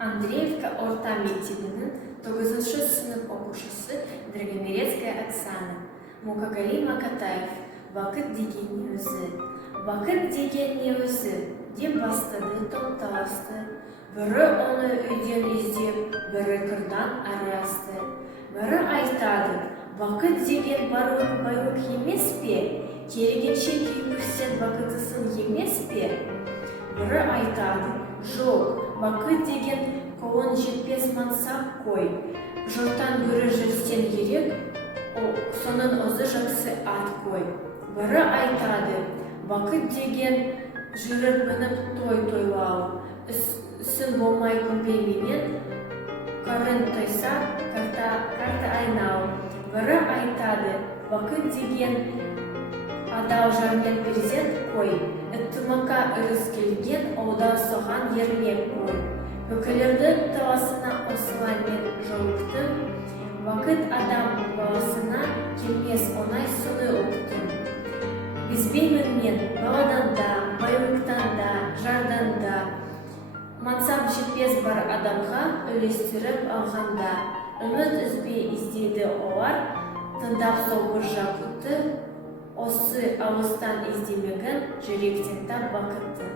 Андреевка орта мектебінің 9-шы сынып оқушысы Драгомерецкая Оксана. Мукагали Макатаев. Вақыт деген не өзі? Вақыт деген не өзі? Деп бастады топталасты. Бірі оны үйден іздеп, бірі қырдан ары асты. Бірі айтады, вақыт деген байлық емес пе? Керегенше кейбірсен вақытысың емес пе? Бірі айтады, жоқ, вақыт деген қолын жетпес мансап қой. Жұрттан гөрі жүрсен керек, соның өзі жақсы ат қой. Бірі айтады, вақыт деген жүріп мініп тойлау. Үсін болмай көмбейменен, қарын тойса, карта айнау. Бірі айтады, вақыт деген адал жармен перзент қой. Үттімаққа үріс келген, одан соған ермек қой. Өкілердің таласына осылаймен жолықтым. Вақыт адам баласына келмес оңай соны ұқтым. Безбеймін мен баладан да, байлықтан да, жардан да. Мансап жетпес бар адамға үлестіріп алғанда. Үміт үзбей іздейді олар, тыңдап сол бір жақұтты. Осы алыстан іздемеген жүректен тап бақытты.